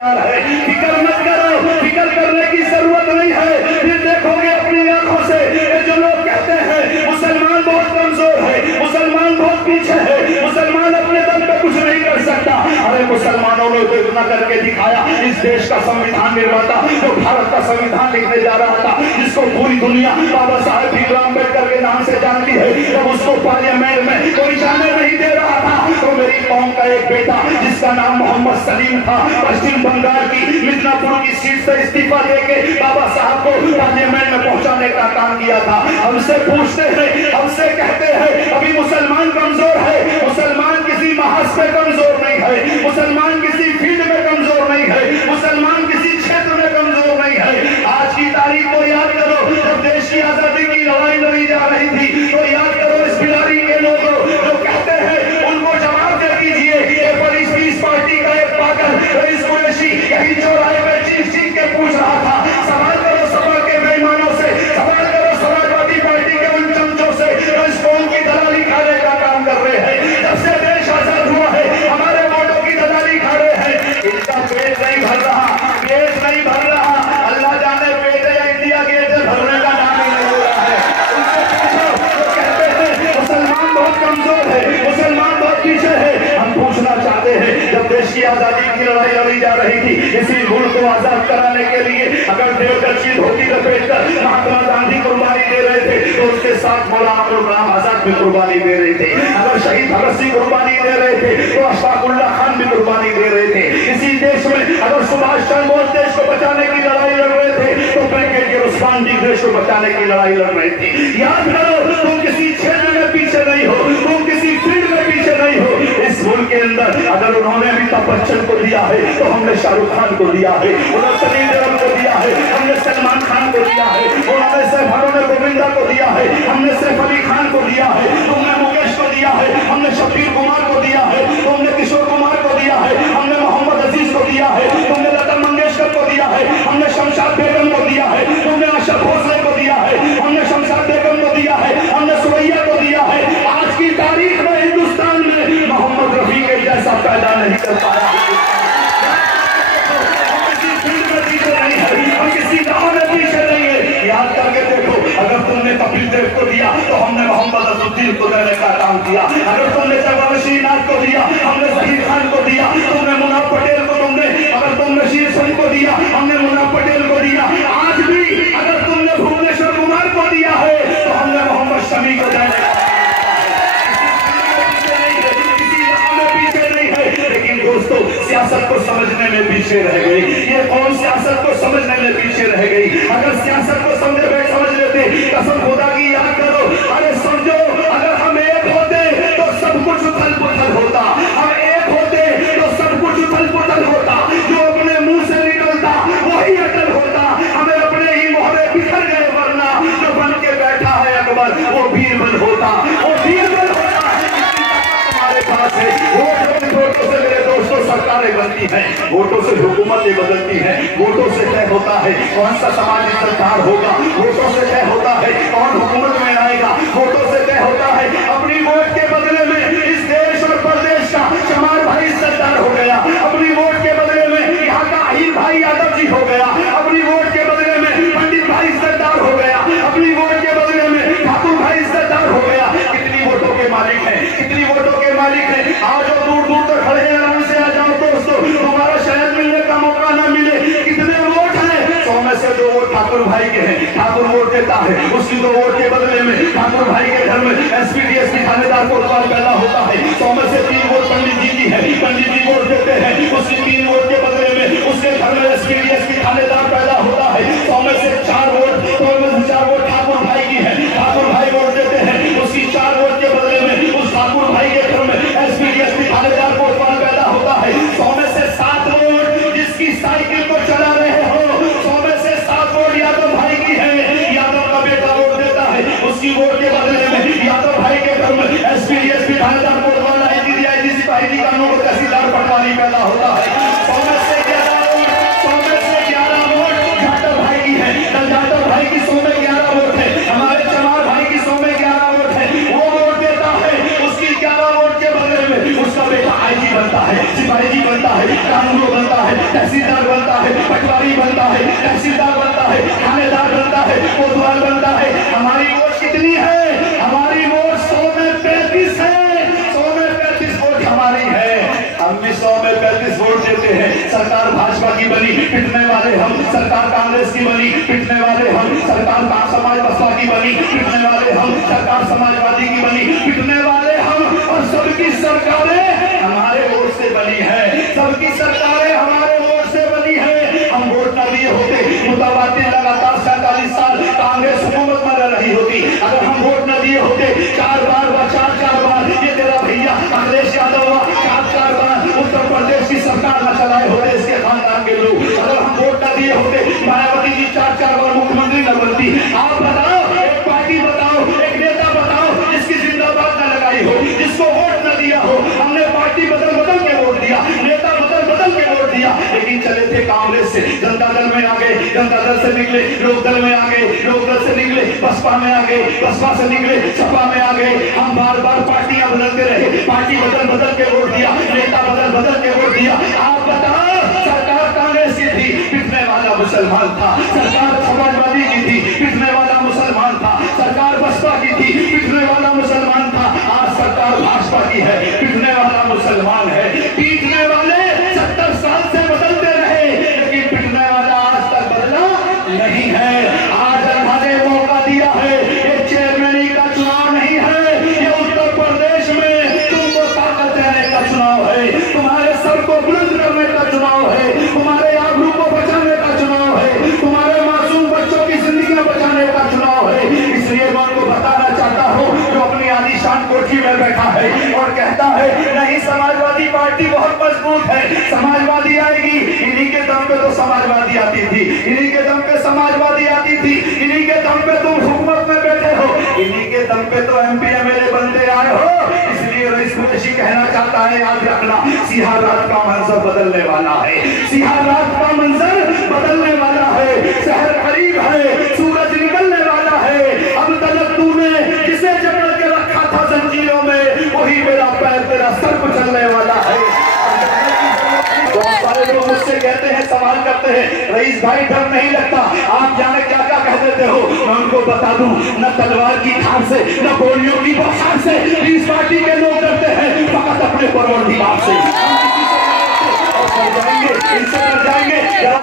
फिक्र मत करो, फिक्र करने की जरूरत नहीं है। फिर देखोगे अपनी आंखों से जो लोग कहते हैं मुसलमान बहुत कमजोर है, मुसलमान बहुत पीछे है, मुसलमान अपने दम पे कुछ नहीं कर सकता। अरे मुसलमानों ने तो इतना करके दिखाया। इस देश का संविधान निर्माता जो भारत का संविधान लिखने जा रहा था, जिसको पूरी दुनिया बाबा साहेब भीमराव अम्बेडकर के नाम से जानती है, जब उसको पार्लियामेंट में कोई जाने नहीं दे रहा था, तो मेरी कौम का एक बेटा जिसका नाम मोहम्मद सलीम था, पश्चिम बंगाल की मिदनापुर की सीट से इस्तीफा देके बाबा साहब को पार्लियामेंट में पहुंचाने का काम किया था। हमसे पूछते हैं, हमसे कहते हैं अभी मुसलमान कमजोर है। मुसलमान किसी महाज पे कमजोर नहीं है, मुसलमान किसी फील्ड में कमजोर नहीं है, मुसलमान किसी क्षेत्र में कमजोर नहीं है। आज की तारीख को याद करो, जब देश की आजादी की लड़ाई लड़ी जा रही थी, तो याद करो इस बिलारी के लोगों जो कहते हैं उनको जवाब दे दीजिए। इस पार्टी का एक पागल रईस कुरैशी यही चौराहे पे चीख के पूछ रहा था, सवाल करो सभा के बेईमानों से, सवाल करो समाजवादी पार्टी के उन चमचों से जो इस कौम की दलाली खाने का काम कर रहे हैं। जब से देश आजाद हुआ है हमारे वोटों की दलाली खा रहे हैं। इनका पेट नहीं भर रहा, पेट नहीं भर रहा। अल्लाह जाने पेट या इंडिया गेट भरने का नाम ही नहीं हो रहा है। उनसे पूछो तो कहते हैं मुसलमान बहुत कमजोर है, मुसलमान बहुत पीछे है। हम पूछना चाहते हैं, जब देश की आजादी की लड़ाई लड़ी जा रही थी, इसी मुल्क को आजाद कराने के लिए अगर देवदत्त की धोती लपेटकर महात्मा गांधी कुर्बानी दे रहे थे, तो उसके साथ मौलाना अब्दुल कलाम आजाद भी कुर्बानी दे रहे थे। अगर शहीद भगत सिंह कुर्बानी दे रहे थे, तो अशफाकुल्लाह खान भी कुर्बानी दे रहे थे। इसी देश में अगर सुभाष चंद्र बोस देश को बचाने की लड़ाई लड़ रहे थे, तो ब्रिगेडियर उस्मान जी देश को बचाने की लड़ाई लड़ रहे थे। याद करो, तुम किसी क्षेत्र में पीछे नहीं हो, तुम किसी फील्ड में पीछे नहीं हो। इस मुल्क के अंदर अगर उन्होंने अमिताभ बच्चन को दिया है, तो हमने शाहरुख खान को दिया है, उन्होंने सनी देओल को दिया है, हमने सलमान खान को दिया है, उन्होंने सैफ गोविंदा को दिया है, हमने सैफ अली खान को दिया है, तुमने मुकेश को दिया है, हमने शफीर कुमार को दिया है, तुमने किशोर कुमार को दिया है, हमने मोहम्मद अजीज को दिया है, तुमने लता मंगेशकर को दिया है, हमने शमशाद बेगम को दिया है, तुमने आशा भोसले को दिया है, हमने शमशाद बेगम को दिया है, हमने सुरैया को दिया है। आज की तारीख में हिंदुस्तान में मोहम्मद रफी के जैसा पैदा नहीं कर पाया। हम किसी गांव में पीछे नहीं है। याद करके देखो, अगर तुमने कपिल देव को दिया, तो हमने मोहम्मद अजहरुद्दीन को देने का काम किया। अगर तुमने जवाहर श्रीनाथ को दिया, हमने जहीर खान को दिया। तुमने मुन्ना पटेल को अगर तुमने शीर सिंह को दिया, हमने मुन्ना पटेल को दिया। आज भी अगर तुमने भुवनेश्वर कुमार को दिया है, तो हमने मोहम्मद शमी को देने दोस्तों सियासत को समझने में पीछे रह गई। ये कौन सियासत को समझने में पीछे रह गई? अगर सियासत को समझ लेते, कसम खुदा की याद करो। अरे समझो, अगर हम एक होते तो सब कुछ उथल पुथल होता, हम एक होते तो सब कुछ उथल पुथल होता। जो अपने मुंह से निकलता वही अटल होता। हमें अपने ही मोहरे बिखर गए, वरना जो बन के बैठा है अकबर वो बीरबल होता, वो बीरबल होता। हमारे पास है वोटों से मेरे दोस्तों सरकारें बनती हैं, वोटों से हुकूमतें बदलती हैं, वोटों से तय होता है कौन सा समाज सरकार होगा, वोटों से तय होता है कौन हुकूमत में आएगा, वोटों से तय होता है। अपनी वोट के बदले में इस देश और प्रदेश का चमार भाई सरदार हो गया, अपनी वोट के बदले में यहाँ का अहिर भाई यादव जी हो गया, अपनी वोट के बदले में पंडित भाई सरदार हो गया, अपनी वोट के बदले में ठाकुर भाई सरदार हो गया। कितनी वोटों के मालिक हैं, कितनी वोटों के मालिक हैं। आज दूर दूर तक खड़े हैं, आराम से आ जाओ दोस्तों, तुम्हारा शायद मिलने का मौका ना मिले। कितने वोट हैं? 100 में से 2 वोट ठाकुर भाई के हैं, ठाकुर वोट देता है, उसकी 2 वोट के बदले में ठाकुर भाई के घर में एसपी डीएसपी थानेदार को सवाल पैदा होता है। 100 में से 3 वोट पंडित जी की है, पंडित जी वोट देते हैं, उसकी 3 वोट के बदले में उसके घर में एसपी डीएसपी थानेदार पैदा होता है। 100 में से 4 वोट ठाकुर भाई की है, ठाकुर भाई वोट देते हैं, उसकी 4 वोट के बदले में उस ठाकुर भाई के घर में एसपी डीएसपी थानेदार को सवाल पैदा होता है। 100 में से 7 वोट जिसकी साइकिल को चला रहे हो, 100 में से 7 वोट यादव भाई की है, यादव का बेटा वोट देता है, उसकी वोट के बदले में यादव भाई के घर में एसपी डीएसपी थानेदार को सवाल आईजी सिपाही जी कानून को तहसीलदार पटवारी पैदा होता है। 100 में है, पटवारी बनता है, तहसीलदार बनता है, थानेदार बनता है, कोतवाल बनता है। हमारी वोट कितनी है? हमारी वोट 100 में 35 है। 100 में 35 वोट हमारी है। हम भी 100 में 35 वोट देते हैं। सरकार भाजपा की बनी, पिटने वाले हम। सरकार कांग्रेस की बनी, पिटने वाले हम। सरकार समाज बसपा की बनी, पिटने वाले हम। सरकार समाजवादी की बनी, पिटने वाले हम। और सबकी सरकारें हमारे वोट से बनी है। सबकी सरकारें हमारे वोट से बनी है। हम वोट न दिए होते, मुताबाती लगातार 47 साल कांग्रेस हुकूमत में रह रही होती। अगर हम वोट न दिए होते, 4 बार ये तेरा भैया अखिलेश यादव 4 बार उत्तर प्रदेश की सरकार न चलाए होते इसके खानदान के लोग। अगर हम वोट न दिए होते, मायावती जी 4 बार मुख्यमंत्री न बनती। आप बताओ, एक पार्टी बताओ, एक नेता बताओ जिसकी जिंदाबाद न लगाई हो, जिसको वोट न दिया हो। हमने पार्टी बदल के वोट दिया, नेता बदल के वोट दिया, लेकिन चले थे कांग्रेस से, जनता दल में आ गए, जनता दल से निकले लोक दल में आ गए, लोक दल से निकले बसपा में आ गए, बसपा से निकले सपा में आ गए। हम बार पार्टियां बदलते रहे, पार्टी बदल के वोट दिया, नेता बदल के वोट दिया। आप बताओ, सरकार कांग्रेस की थी, पिटने वाला मुसलमान था। सरकार समाजवादी की थी, पिटने वाला मुसलमान था। सरकार बसपा की थी, पिटने वाला मुसलमान था। आज सरकार भाजपा की है, पिटने वाला मुसलमान है। पीटने वाले 70 साल से बदलते रहे, लेकिन पिटने वाला आज तक बदला नहीं है। आज हमने मौका दिया है। ये चेयरमैनी का चुनाव नहीं है, ये उत्तर प्रदेश में तुमको ताकत देने का चुनाव है, तुम्हारे सर को बुलंद करने का चुनाव है, तुम्हारे आबरू को बचाने का चुनाव है, तुम्हारे मासूम बच्चों की जिंदगियां बचाने का चुनाव है। इसलिए मैं उनको बताना चाहता हूँ, जो अपनी आलीशान कोठी में बैठा है और कहता है नहीं समाजवादी पार्टी बहुत मजबूत है, समाजवादी आएगी। इन्हीं के दम पे तो समाजवादी आती थी, इन्हीं के दम पे समाजवादी आती थी, इन्हीं के दम पे तुम हुकूमत में बैठे हो, इन्हीं के दम पे तो MP MLA बनते आए हो। इसलिए रईस कुरैशी कहना चाहता है, याद रखना, सिहारात का मंजर बदलने वाला है, सिहारात का मंजर बदलने वाला है। शहर करीब है, सूरज निकलने वाला है। अब तक तूने किसे जकड़ के रखा था जंजीरों में, वही मेरा पैर तेरा सर पर चलने वाला है। बहुत सारे लोग मुझसे कहते हैं, सवाल करते हैं, रईस भाई डर नहीं लगता, आप जाने क्या क्या कह देते हो। मैं उनको बता दूं, न तलवार की धार से, न गोलियों की बौछार से इस पार्टी के लोग डरते हैं, फकत अपने परवरदिगार से।